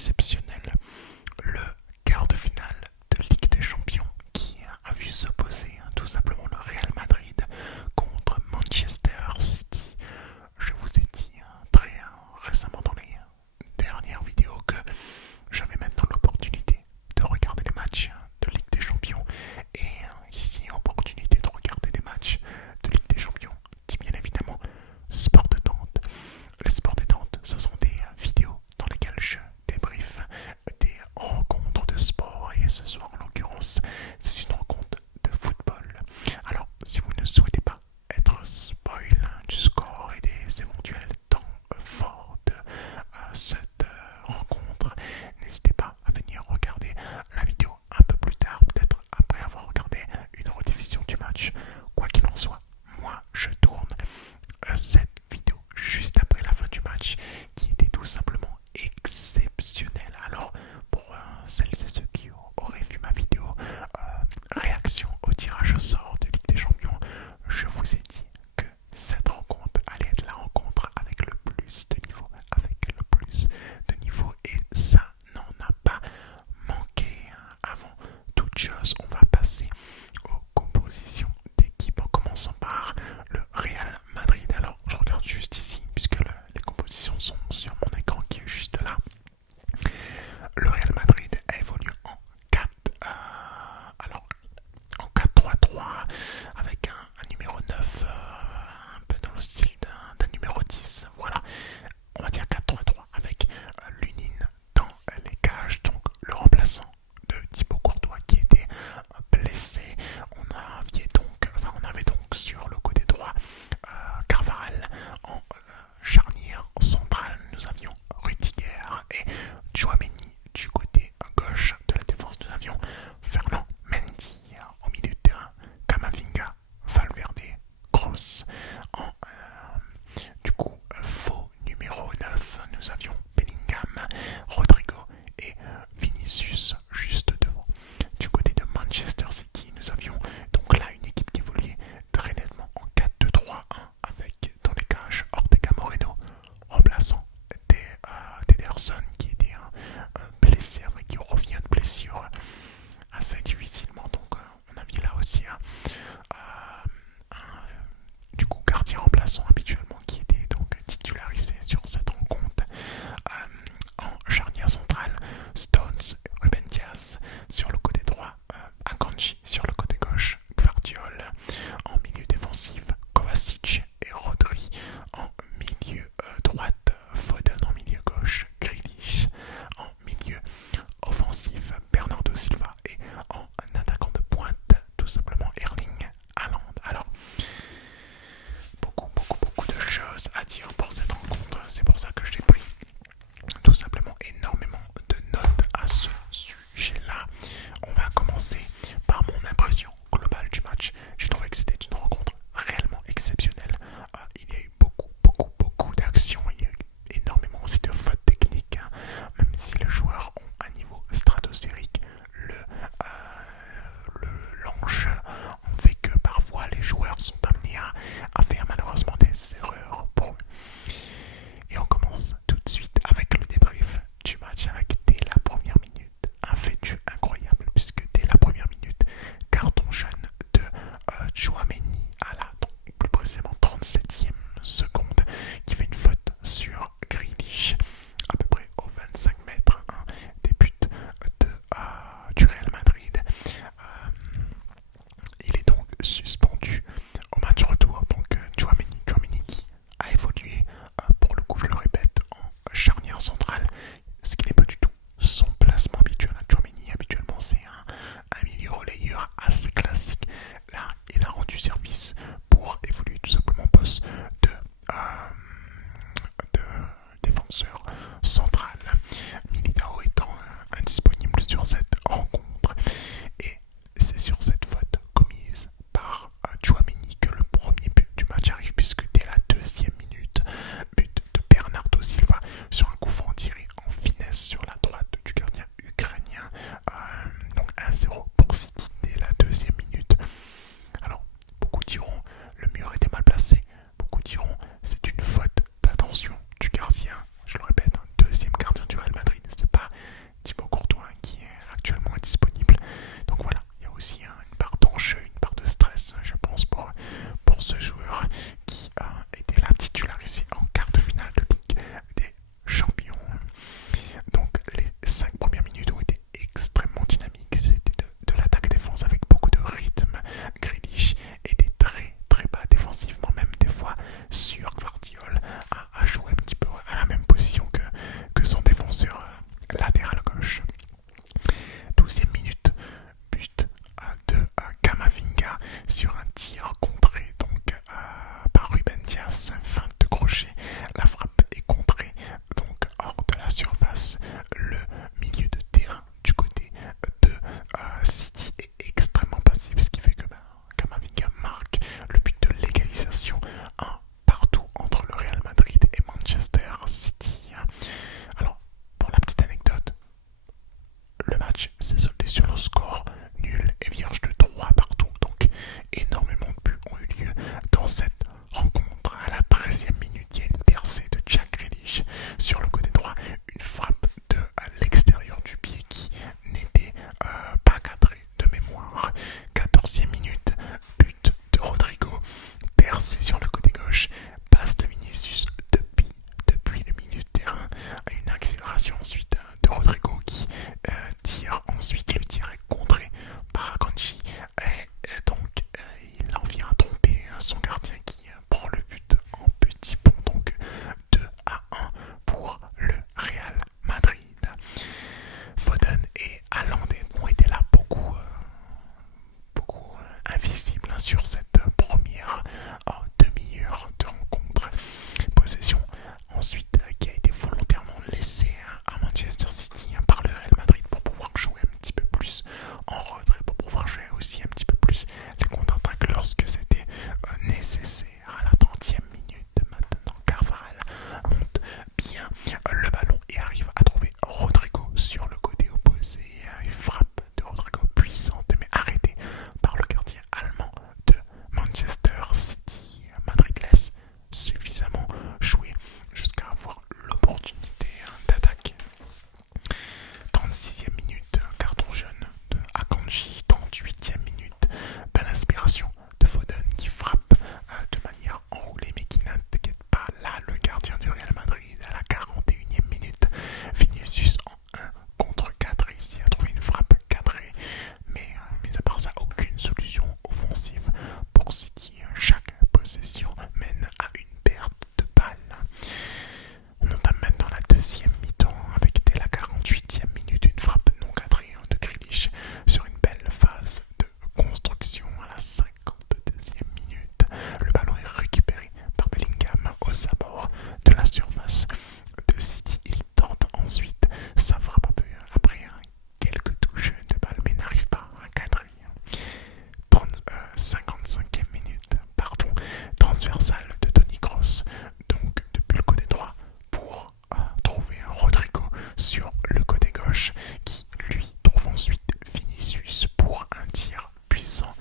exceptionnel. Le quart de finale de Ligue des Champions qui a vu s'opposer tout simplement le Real Madrid contre Manchester City. Je vous ai dit très récemment dans les dernières vidéos que j'avais maintenant l'opportunité de regarder les matchs de Ligue des Champions et ici opportunité de regarder des matchs de Ligue des Champions. C'est bien évidemment Sport Détente. Les Sports Détente, ce sont des vidéos dans lesquelles je débriefe des rencontres de sport et ce soir en l'occurrence c'est une rencontre de football. Alors si vous ne souhaitez pas être spoil du score et des éventuels temps forts de cette rencontre, n'hésitez pas à venir regarder la vidéo un peu plus tard, peut-être après avoir regardé une rediffusion du match. Quoi qu'il en soit, moi je tourne cette vidéo juste après la fin du match qui était tout simplement exceptionnelle. Alors pour celles et ceux qui auraient vu ma vidéo réaction au tirage au sort de Ligue des Champions, je vous ai dit que cette rencontre allait être la rencontre avec le plus de niveau, et ça n'en a pas manqué. Avant toute chose, on va passer aux compositions d'équipe en commençant par le Real Madrid. Alors je regarde juste ici puisque les compositions sont sur mon écran qui est juste là. Le Real Madrid a évolué en 4 alors en 4-3-3 avec un numéro 9 un peu dans le style d'un numéro 10. Voilà, on va dire 4-3-3 avec Lunin dans les cages, donc le remplaçant de Thibaut Courtois qui était blessé. On avait donc sur le côté droit Carvajal en charnière centrale. Nous avions Rudiger et Tchouaméni du côté gauche de la défense. Nous avions Ferland Mendy au milieu de terrain, Camavinga, Valverde, Kroos en faux numéro 9. Nous avions Bellingham, Rodrigo et Vinicius juste devant. Du côté de Manchester City, nous avions donc là une équipe qui évoluait très nettement en 4-2-3-1 avec dans les cages Ortega Moreno remplaçant d'Ederson qui était blessé, qui revient de blessure assez difficilement. Donc on avait là aussi gardien remplaçant habituellement qui était donc titularisé sur cette rencontre. En charnière centrale, Stones, Ruben Dias sur le côté droit, Akanji sur le côté gauche, Gvardiol en milieu défensif, Kovacic et Rodri en milieu droite, Foden en milieu gauche, Grealish en milieu offensif, Bernardo Silva et en attaquant de pointe tout simplement Erling Haaland. Alors beaucoup de laissé à Manchester City par le Real Madrid pour pouvoir jouer un petit peu plus en retrait, pour pouvoir jouer aussi un petit peu plus les contre-attaques lorsque c'était nécessaire. À la 30e minute maintenant, Carvajal monte bien le ballon et arrive à trouver Rodrigo sur le côté opposé. Une frappe de Rodrigo puissante mais arrêtée par le gardien allemand de Manchester City. Madrid laisse suffisamment jouer jusqu'à avoir l'opportunité d'attaque. 36e minute, carton jaune de Akanji. 38e minute, belle inspiration de Foden qui frappe de manière enroulée mais qui n'inquiète pas là le gardien du Real Madrid. À la 41e minute, Vinicius en 1 contre 4 réussit à trouver une frappe cadrée, mais mis à part ça, aucune solution offensive pour City. Chaque possession mène à une perte de balle. On entame maintenant la deuxième mi-temps avec dès la 48e minute une frappe non cadrée de Grealish sur une belle phase de construction. À la 52e minute, le ballon est récupéré par Bellingham au sabord de la surface de City. Il tente ensuite sa frappe après quelques touches de balle mais n'arrive pas à cadrer. 55e minute, transversale de Toni Kroos, donc depuis le côté droit pour trouver Rodrigo sur le côté gauche qui lui trouve ensuite Vinicius pour un tir puissant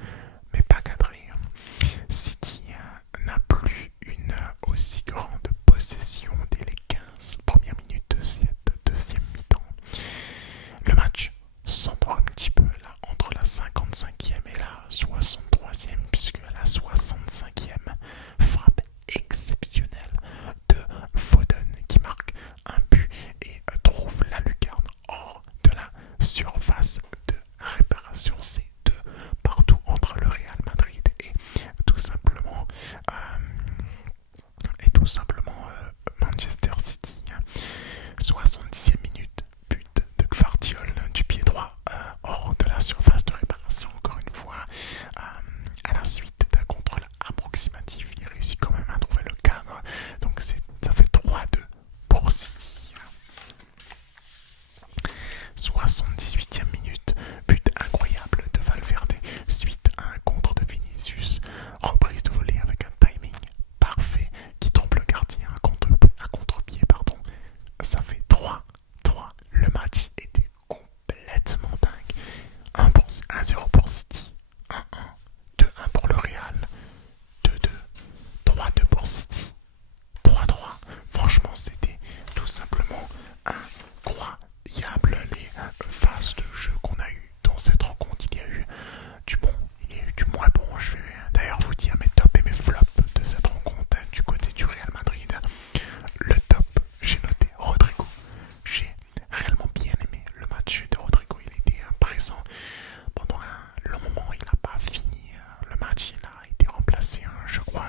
mais pas cadré. City n'a plus une aussi grande possession dès les 15 premières minutes de cette deuxième mi-temps. Le match s'endort un petit peu là entre la 55e et la 63e, puisque la 65e frappe exceptionnelle de Foden qui marque un but et trouve la lucarne hors de la surface de réparation. C'est de partout entre le Real Madrid et tout simplement Manchester City. 70e minute, but de Gvardiol du pied droit hors de la surface de réparation. Encore une fois, à la suite d'un contrôle approximatif, il réussit quand même à trouver le cadre. Donc ça fait 3-2 pour City. 78e minute, but incroyable de Valverde suite à un contre de Vinicius. Reprise de volée avec un timing parfait qui trompe le gardien à contre-pied. Ça fait 3-3. Le match était complètement dingue. 1-0 pour City, 1-1, 2-1 pour le Real, 2-2, 3-2 pour City, 3-3. Franchement, c'était tout simplement incroyable les phases de jeu qu'on a eu dans cette rencontre. Il y a eu du bon, il y a eu du moins bon. Je vais d'ailleurs vous dire mes tops et mes flops de cette rencontre du côté du Real Madrid. Le top, j'ai noté Rodrigo. J'ai réellement bien aimé le match de Rodrigo. Il était présent pendant un long moment. Il n'a pas fini le match. Il a été remplacé, je crois,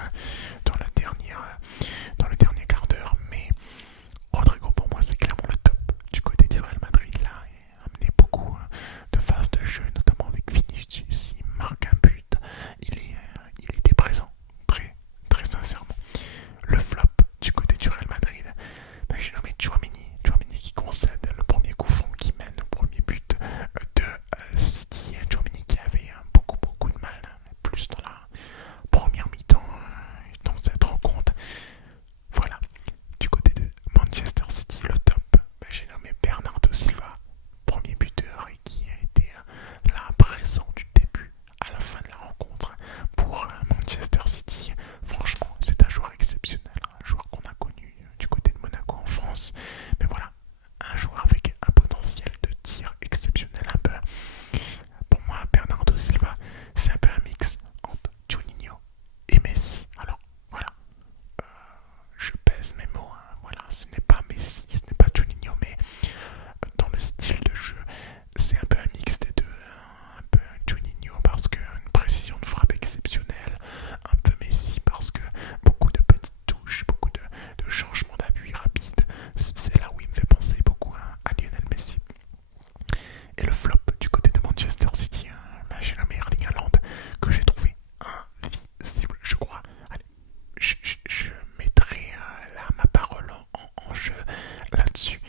dans le dernier quart d'heure. Mais Rodrigo, pour moi, c'est clairement le top du côté du Real Madrid. Là, il a amené beaucoup de phases de jeu, notamment avec Vinicius. Il marque un but. Il était présent, très, très sincèrement. Le flop du côté du Real Madrid, j'ai nommé Tchouaméni qui concède le premier coup franc qui mène au premier but de City. Tchouaméni qui avait beaucoup de mal, plus dans la première mi-temps dans cette rencontre. Voilà, du côté de Manchester City, le top, j'ai nommé Bernardo Silva, premier buteur et qui a été là présent du début à la fin de la rencontre pour Manchester City. Franchement, c'est un joueur exceptionnel, un joueur qu'on a connu du côté de Monaco en France. Mais voilà, un joueur avec un potentiel de tir exceptionnel. Un peu, pour moi, Bernardo Silva, c'est un peu un mix entre Juninho et Messi. Alors voilà, je pèse mes mots. Voilà, ce n'est pas Messi, ce n'est pas Juninho, mais dans le style de jeu, c'est un peu un mix des deux. Un peu Juninho parce qu'une précision de frappe exceptionnelle, un peu Messi parce que beaucoup de petites touches, beaucoup de changements d'appui rapides. C'est là où il me fait penser beaucoup à Lionel Messi. Et le flop du côté de Manchester City, j'ai nommé Erling Haaland, que j'ai trouvé invisible, je crois. Allez, je mettrai là ma parole en jeu là-dessus.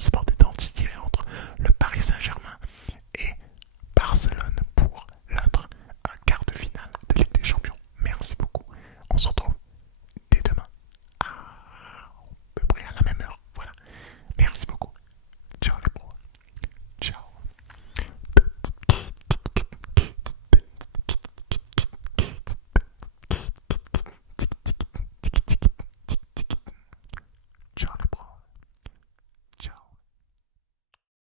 C'est parti.